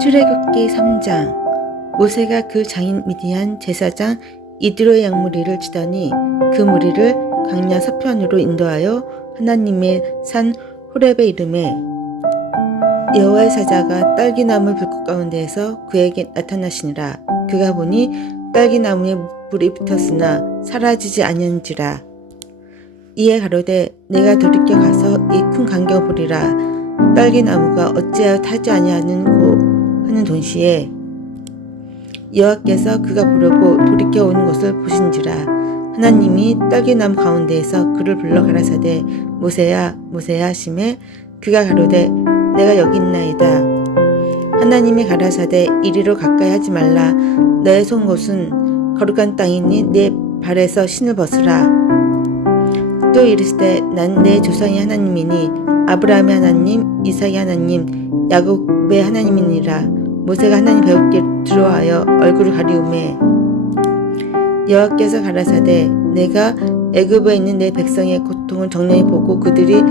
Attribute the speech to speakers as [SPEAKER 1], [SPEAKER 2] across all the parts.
[SPEAKER 1] 출애굽기 3장. 모세가 그 장인 미디안 제사장 이드로의 양무리를 치더니 그 무리를 강야 서편으로 인도하여 하나님의 산 호렙의 이름에 여호와의 사자가 딸기나무 불꽃 가운데에서 그에게 나타나시니라. 그가 보니 딸기나무에 불이 붙었으나 사라지지 아니한지라. 이에 가로되 내가 돌이켜 가서 이 큰 강경을 보리라. 딸기나무가 어찌하여 타지 아니하는고 하는 동시에 여호와께서 그가 부르고 돌이켜 오는 것을 보신지라. 하나님이 딸기나무 가운데에서 그를 불러 가라사대 모세야 모세야 하심에 그가 가로되 내가 여기 있나이다. 하나님이 가라사대 이리로 가까이 하지 말라. 너의 선 곳은 거룩한 땅이니 내 발에서 신을 벗으라. 또 이르시되 난 내 조상의 하나님이니 아브라함의 하나님 이삭의 하나님 야곱의 하나님이니라 모세가 하나님 배우께 들어와여 얼굴을 가리우매 여호와께서 가라사대 내가 애굽에 있는 내 백성의 고통을 정령히 보고 그들이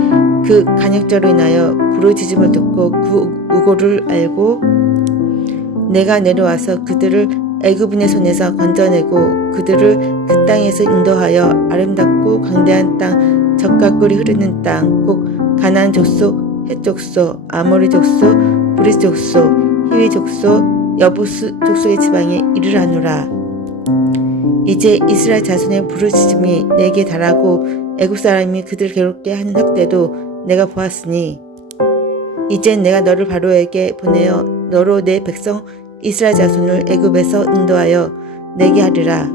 [SPEAKER 1] 그 간역자로 인하여 부르짖음을 듣고 그 우고를 알고 내가 내려와서 그들을 애굽인의 손에서 건져내고 그들을 그 땅에서 인도하여 아름답고 광대한 땅 젖과 꿀이 흐르는 땅곧 가나안 족속 헷 족속 아모리 족속 브리스 족속 히위 족속 여부스 족속의 지방에 이르라노라 이제 이스라엘 자손의 부르짖음이 내게 달하고 애굽 사람이 그들을 괴롭게 하는 학대도 내가 보았으니 이젠 내가 너를 바로에게 보내어 너로 내 백성 이스라엘 자손을 애굽에서 인도하여 내게 하리라.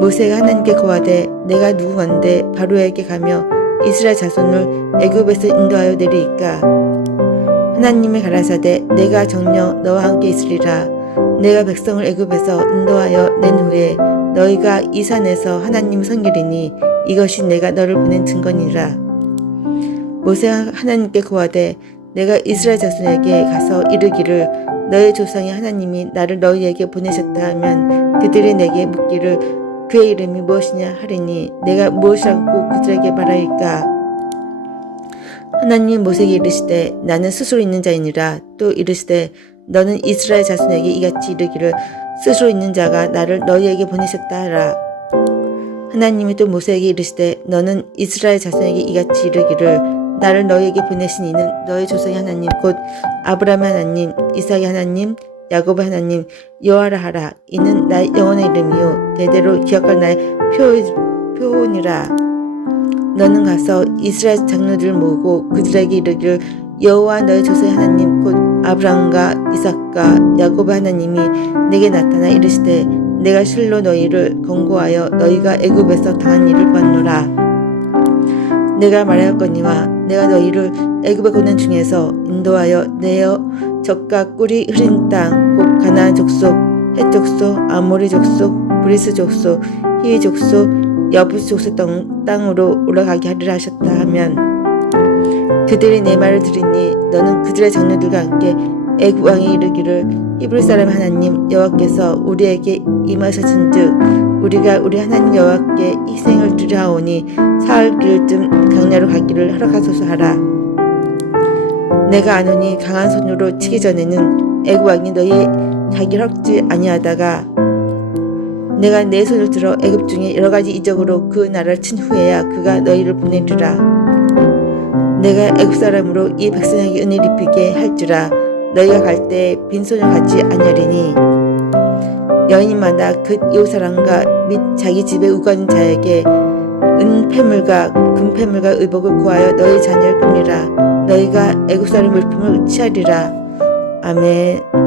[SPEAKER 1] 모세가 하나님께 고하되 내가 누구건데 바로에게 가며 이스라엘 자손을 애굽에서 인도하여 내리이까 하나님이 가라사대 내가 정녕 너와 함께 있으리라. 내가 백성을 애굽에서 인도하여 낸 후에 너희가 이 산에서 하나님 섬기리니 이것이 내가 너를 보낸 증거니라. 모세가 하나님께 고하되 내가 이스라엘 자손에게 가서 이르기를 너의 조상의 하나님이 나를 너희에게 보내셨다 하면 그들이 내게 묻기를 그의 이름이 무엇이냐 하리니 내가 무엇이라고 그들에게 말하리까 하나님 모세에게 이르시되 나는 스스로 있는 자이니라. 또 이르시되 너는 이스라엘 자손에게 이같이 이르기를 스스로 있는 자가 나를 너희에게 보내셨다 하라. 하나님이 또 모세에게 이르시되 너는 이스라엘 자손에게 이같이 이르기를 나를 너희에게 보내신 이는 너희 조상의 하나님 곧 아브라함의 하나님 이삭의 하나님 야곱의 하나님 여호와라 하라. 이는 나의 영원의 이름이요. 대대로 기억할 나의 표, 표혼이라 너는 가서 이스라엘 장로들을 모으고 그들에게 이르기를 여호와 너희 조상의 하나님 곧 아브라함과 이삭과 야곱의 하나님이 내게 나타나 이르시되 내가 실로 너희를 권고하여 너희가 애굽에서 당한 일을 보았노라. 내가 말하였거니와 내가 너희를 애굽의 고난 중에서 인도하여 내어 적과 꿀이 흐린 땅 곧 가나안 족속 헷 족속 아모리 족속 브리스 족속 히위 족속 여부스 족속 땅, 땅으로 올라가게 하리라 하셨다 하면 그들이 내 말을 들으니 너는 그들의 장로들과 함께 애굽 왕이 이르기를 히브리 사람 하나님 여호와께서 우리에게 임하셨은즉 우리가 우리 하나님 여호와께 희생을 드려하오니 사흘 길쯤 강야로 가기를 허락하소서 하라. 내가 아노니 강한 손으로 치기 전에는 애굽 왕이 너희 자기 를 헐지 아니하다가 내가 내 손을 들어 애굽 중에 여러 가지 이적으로 그 나라를 친 후에야 그가 너희를 보내리라. 내가 애굽 사람으로 이 백성에게 은혜를 입히게 할지라 너희가 갈 때 빈손을 가지 아니하리니. 여인마다 그 이웃 사람과 및 자기 집에 우거하는 자에게 은폐물과 금폐물과 의복을 구하여 너희 자녀를 꾸미라. 너희가 애굽 사람 물품을 취하리라. 아멘